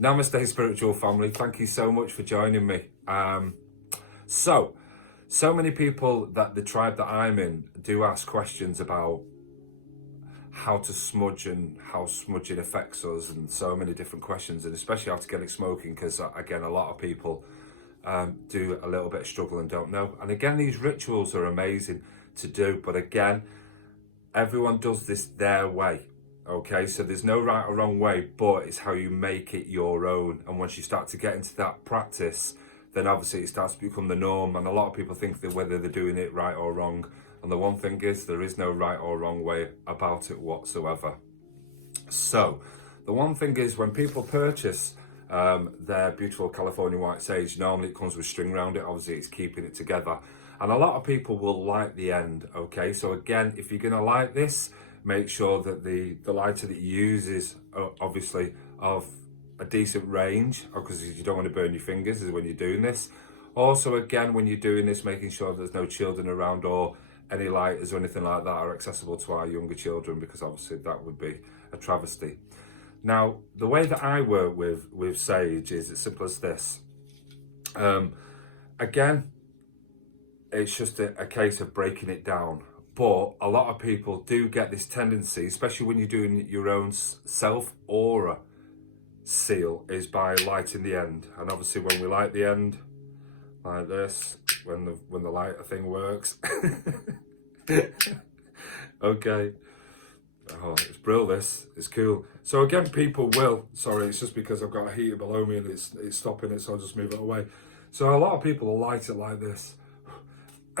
Namaste, spiritual family. Thank you so much for joining me. So many people that the tribe that I'm in do ask questions about how to smudge and how smudging affects us, and so many different questions, and especially how to get it smoking, because again, a lot of people do a little bit of struggle and don't know. And again, these rituals are amazing to do, but again, everyone does this their way. Okay, so there's no right or wrong way, but it's how you make it your own. And once you start to get into that practice, then obviously it starts to become the norm. And a lot of people think that whether they're doing it right or wrong. And the one thing is, there is no right or wrong way about it whatsoever. So the one thing is, when people purchase their beautiful California white sage, normally it comes with string around it. Obviously it's keeping it together. And a lot of people will light the end. Okay, so again, if you're going to light this, make sure that the lighter that you use is obviously of a decent range, because you don't want to burn your fingers when you're doing this. Also, again, when you're doing this, making sure there's no children around or any lighters or anything like that are accessible to our younger children, because obviously that would be a travesty. Now, the way that I work with sage is as simple as this. Again, it's just a case of breaking it down. But a lot of people do get this tendency, especially when you're doing your own self-aura seal, is by lighting the end. And obviously when we light the end, like this, when the lighter thing works. Okay. Oh, it's brilliant, this. It's cool. So again, people will, sorry, it's just because I've got a heater below me and it's stopping it, so I'll just move it away. So a lot of people will light it like this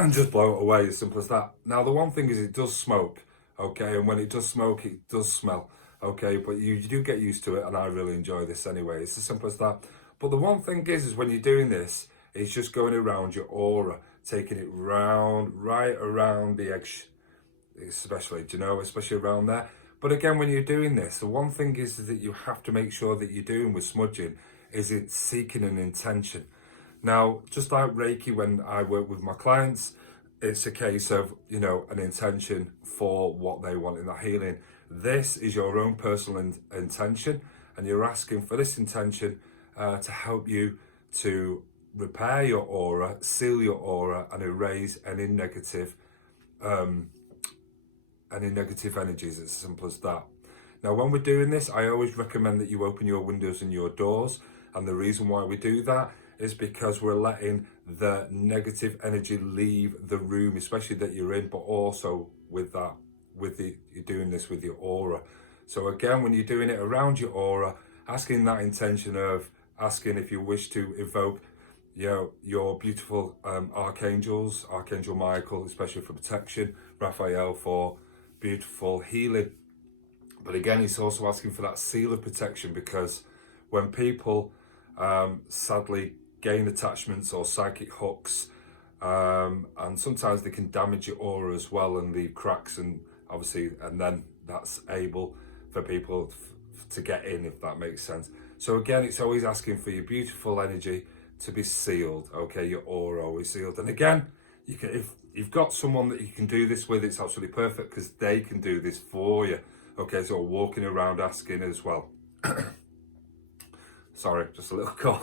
and just blow it away, as simple as that. Now, the one thing is, it does smoke, okay? And when it does smoke, it does smell, okay? But you do get used to it, and I really enjoy this anyway. It's as simple as that. But the one thing is when you're doing this, it's just going around your aura, taking it round, right around the edge, especially, do you know, especially around there. But again, when you're doing this, the one thing is that you have to make sure that you're doing with smudging is it's seeking an intention. Now, just like Reiki, when I work with my clients, it's a case of, you know, an intention for what they want in that healing. This is your own personal intention, and you're asking for this intention to help you to repair your aura, seal your aura, and erase any negative energies. It's as simple as that. Now, when we're doing this, I always recommend that you open your windows and your doors. And the reason why we do that is because we're letting the negative energy leave the room, especially that you're in, but also you're doing this with your aura. So again, when you're doing it around your aura, asking that intention of asking if you wish to evoke, you know, your beautiful archangels, Archangel Michael, especially for protection, Raphael for beautiful healing. But again, it's also asking for that seal of protection, because when people sadly gain attachments or psychic hooks, and sometimes they can damage your aura as well and leave cracks, and obviously, and then that's able for people to get in, if that makes sense. So again, it's always asking for your beautiful energy to be sealed, okay? Your aura always sealed. And again, you can, if you've got someone that you can do this with, it's absolutely perfect, because they can do this for you, okay? So walking around asking as well. Sorry, just a little cough.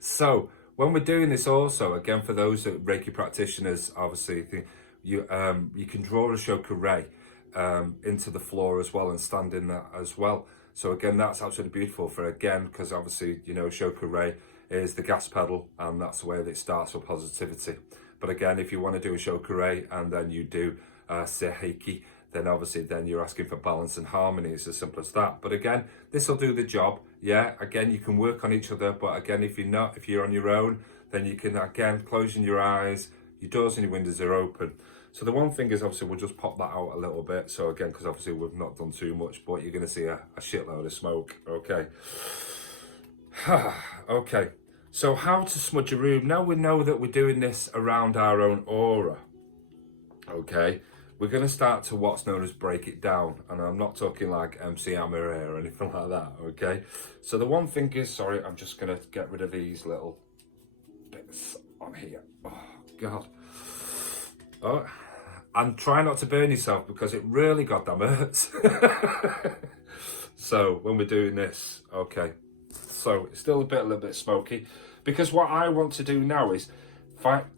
So when we're doing this also, again, for those Reiki practitioners, obviously, you can draw a chakra into the floor as well and stand in that as well. So again, that's absolutely beautiful for, again, because obviously, you know, chakra is the gas pedal, and that's the way that it starts for positivity. But again, if you want to do a chakra and then you do Reiki, then obviously then you're asking for balance and harmony. It's as simple as that. But again, this will do the job. Yeah, again, you can work on each other, but again, if you're on your own, then you can, again, closing your eyes, your doors and your windows are open. So the one thing is, obviously, we'll just pop that out a little bit. So again, because obviously we've not done too much, but you're going to see a shitload of smoke. Okay. Okay. So how to smudge a room? Now we know that we're doing this around our own aura. Okay. We're going to start to what's known as break it down. And I'm not talking like MC Hammer here or anything like that. Okay. So the one thing is, sorry, I'm just going to get rid of these little bits on here. Oh, God. Oh, and try not to burn yourself, because it really goddamn hurts. So when we're doing this, okay, So it's still a little bit smoky, because what I want to do now is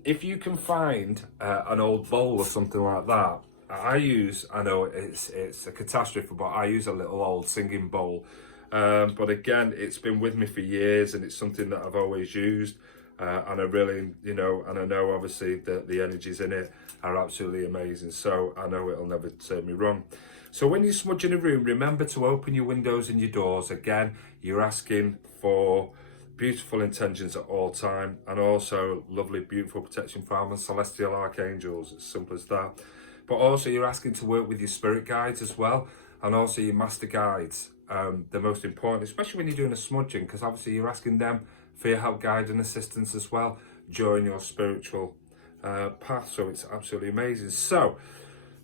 if you can find an old bowl or something like that. I know it's a catastrophe, but I use a little old singing bowl. But again, it's been with me for years, and it's something that I've always used. And I really, and I know obviously that the energies in it are absolutely amazing. So I know it'll never serve me wrong. So when you smudge in a room, remember to open your windows and your doors. Again, you're asking for beautiful intentions at all time, and also lovely, beautiful protection from and celestial archangels. It's simple as that. But also you're asking to work with your spirit guides as well, and also your master guides. The most important, especially when you're doing a smudging, because obviously you're asking them for your help, guide and assistance as well during your spiritual path. So it's absolutely amazing. So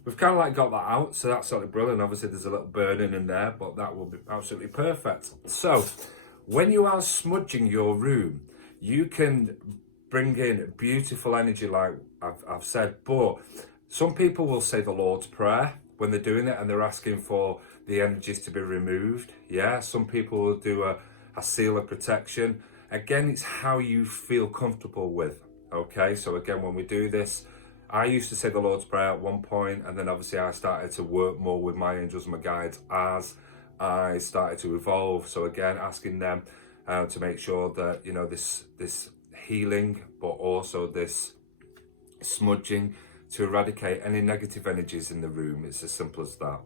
we've kind of like got that out, so that's absolutely brilliant. Obviously there's a little burning in there, but that will be absolutely perfect. So when you are smudging your room, you can bring in beautiful energy, like I've said, but some people will say the Lord's Prayer when they're doing it, and they're asking for the energies to be removed. Yeah, some people will do a seal of protection. Again, it's how you feel comfortable with. Okay, so again, when we do this, I used to say the Lord's Prayer at one point, and then obviously I started to work more with my angels and my guides as I started to evolve. So again, asking them to make sure that this healing, but also this smudging, to eradicate any negative energies in the room. It's as simple as that.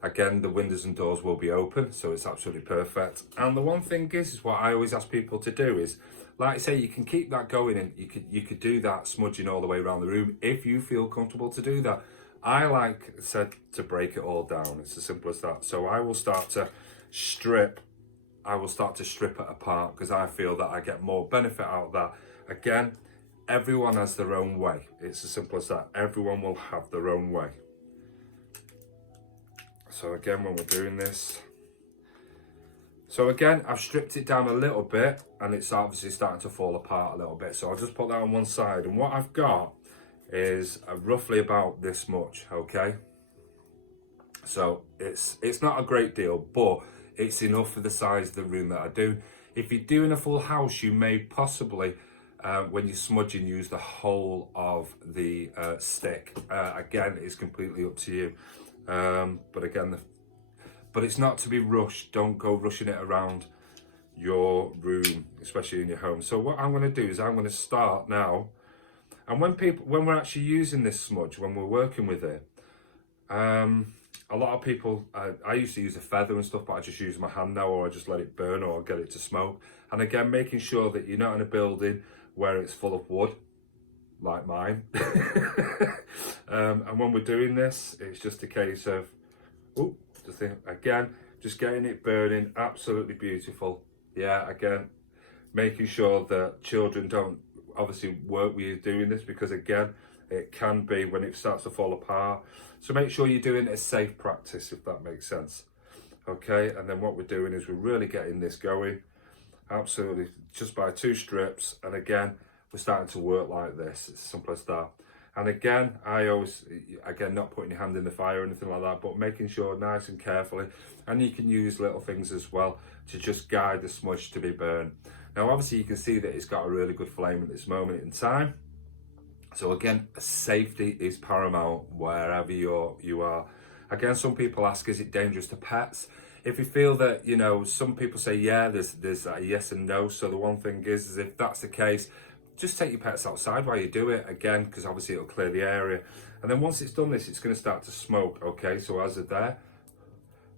Again, the windows and doors will be open, so it's absolutely perfect. And the one thing is what I always ask people to do is, like I say, you can keep that going, and you could do that smudging all the way around the room if you feel comfortable to do that. I like said to break it all down. It's as simple as that. So I will start to strip it apart, because I feel that I get more benefit out of that. Again, everyone has their own way. It's as simple as that. Everyone will have their own way. So again, when we're doing this, so again, I've stripped it down a little bit, and it's obviously starting to fall apart a little bit. So I'll just put that on one side, and what I've got is roughly about this much. Okay, so it's not a great deal, but it's enough for the size of the room that I do. If you're doing a full house, you may possibly when you're smudging, use the whole of the stick. Again, it's completely up to you. But it's not to be rushed. Don't go rushing it around your room, especially in your home. So what I'm going to do is I'm going to start now. And when we're actually using this smudge, when we're working with it, a lot of people, I used to use a feather and stuff, but I just use my hand now, or I just let it burn, or get it to smoke. And again, making sure that you're not in a building where it's full of wood, like mine. And when we're doing this, it's just a case of, just getting it burning, absolutely beautiful. Yeah, again, making sure that children don't obviously work with you doing this, because again, it can be when it starts to fall apart. So make sure you're doing a safe practice, if that makes sense. Okay, and then what we're doing is we're really getting this going, absolutely, just by 2 strips. And again, we're starting to work like this. It's as simple as that. And again, I always, not putting your hand in the fire or anything like that, but making sure nice and carefully. And you can use little things as well to just guide the smudge to be burned. Now, obviously, you can see that it's got a really good flame at this moment in time. So again, safety is paramount wherever you are. Again, some people ask, is it dangerous to pets? If you feel that, some people say, yeah, there's a yes and no. So the one thing is if that's the case, just take your pets outside while you do it, again, because obviously it'll clear the area. And then once it's done this, it's going to start to smoke, okay? So as they're there.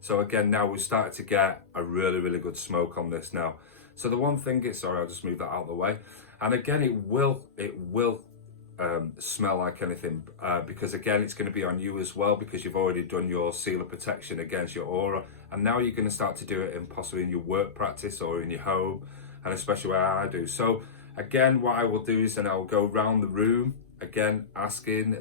So again, now we've started to get a really, really good smoke on this now. So the one thing is, sorry, I'll just move that out of the way. And again, it will smell like anything, because again, it's going to be on you as well, because you've already done your seal of protection against your aura. And now you're going to start to do it possibly in your work practice or in your home, and especially where I do. So again, what I will do is then I'll go around the room, again, asking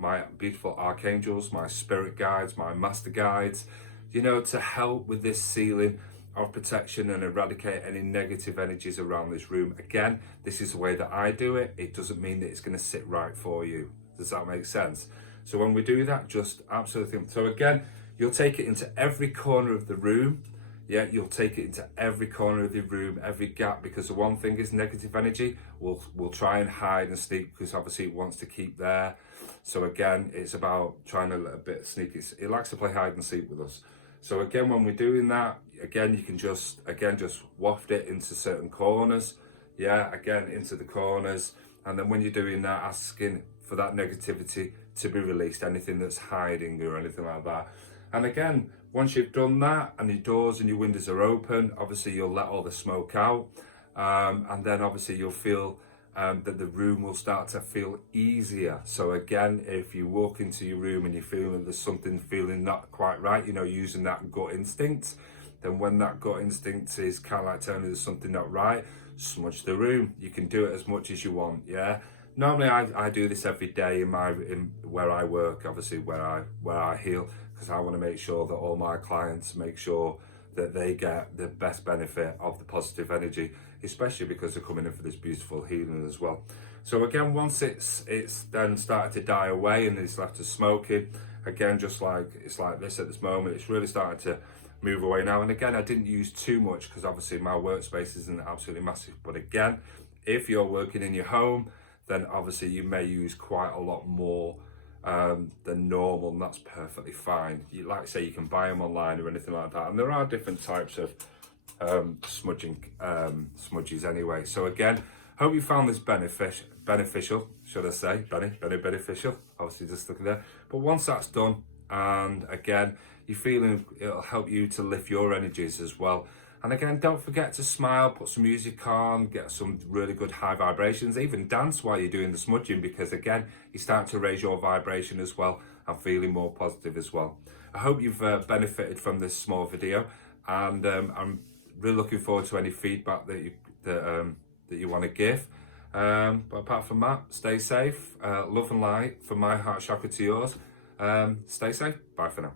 my beautiful archangels, my spirit guides, my master guides, to help with this sealing of protection and eradicate any negative energies around this room. Again, this is the way that I do it. It doesn't mean that it's going to sit right for you. Does that make sense? So when we do that, just absolutely. So again, you'll take it into every corner of the room. Yeah, you'll take it into every corner of the room, every gap, because the one thing is negative energy will try and hide and sneak, because obviously it wants to keep there. So again, it's about trying to let a bit sneak. It likes to play hide and seek with us. So again, when we're doing that, again, you can just waft it into certain corners. Yeah, again, into the corners. And then when you're doing that, asking for that negativity to be released, anything that's hiding or anything like that. And again, once you've done that and your doors and your windows are open, obviously you'll let all the smoke out. And then obviously you'll feel that the room will start to feel easier. So again, if you walk into your room and you're feeling there's something feeling not quite right, you know, using that gut instinct, then when that gut instinct is kind of like telling you there's something not right, smudge the room. You can do it as much as you want, yeah. Normally I do this every day in where I work, obviously where I heal, because I want to make sure that all my clients make sure that they get the best benefit of the positive energy, especially because they're coming in for this beautiful healing as well. So again, once it's then started to die away and it's left as smoking, again, just like it's like this at this moment, it's really starting to move away now. And again, I didn't use too much because obviously my workspace isn't absolutely massive. But again, if you're working in your home, then obviously you may use quite a lot more than normal, and that's perfectly fine. You, like I say, you can buy them online or anything like that, and there are different types of smudging smudges anyway. So again, hope you found this beneficial, should I say, beneficial, obviously just looking there. But once that's done, and again, you're feeling, it'll help you to lift your energies as well. And again, don't forget to smile, put some music on, get some really good high vibrations, even dance while you're doing the smudging, because again, you start to raise your vibration as well and feeling more positive as well. I hope you've benefited from this small video, and I'm really looking forward to any feedback that you want to give. But apart from that, stay safe, love and light from my heart chakra to yours. Stay safe. Bye for now.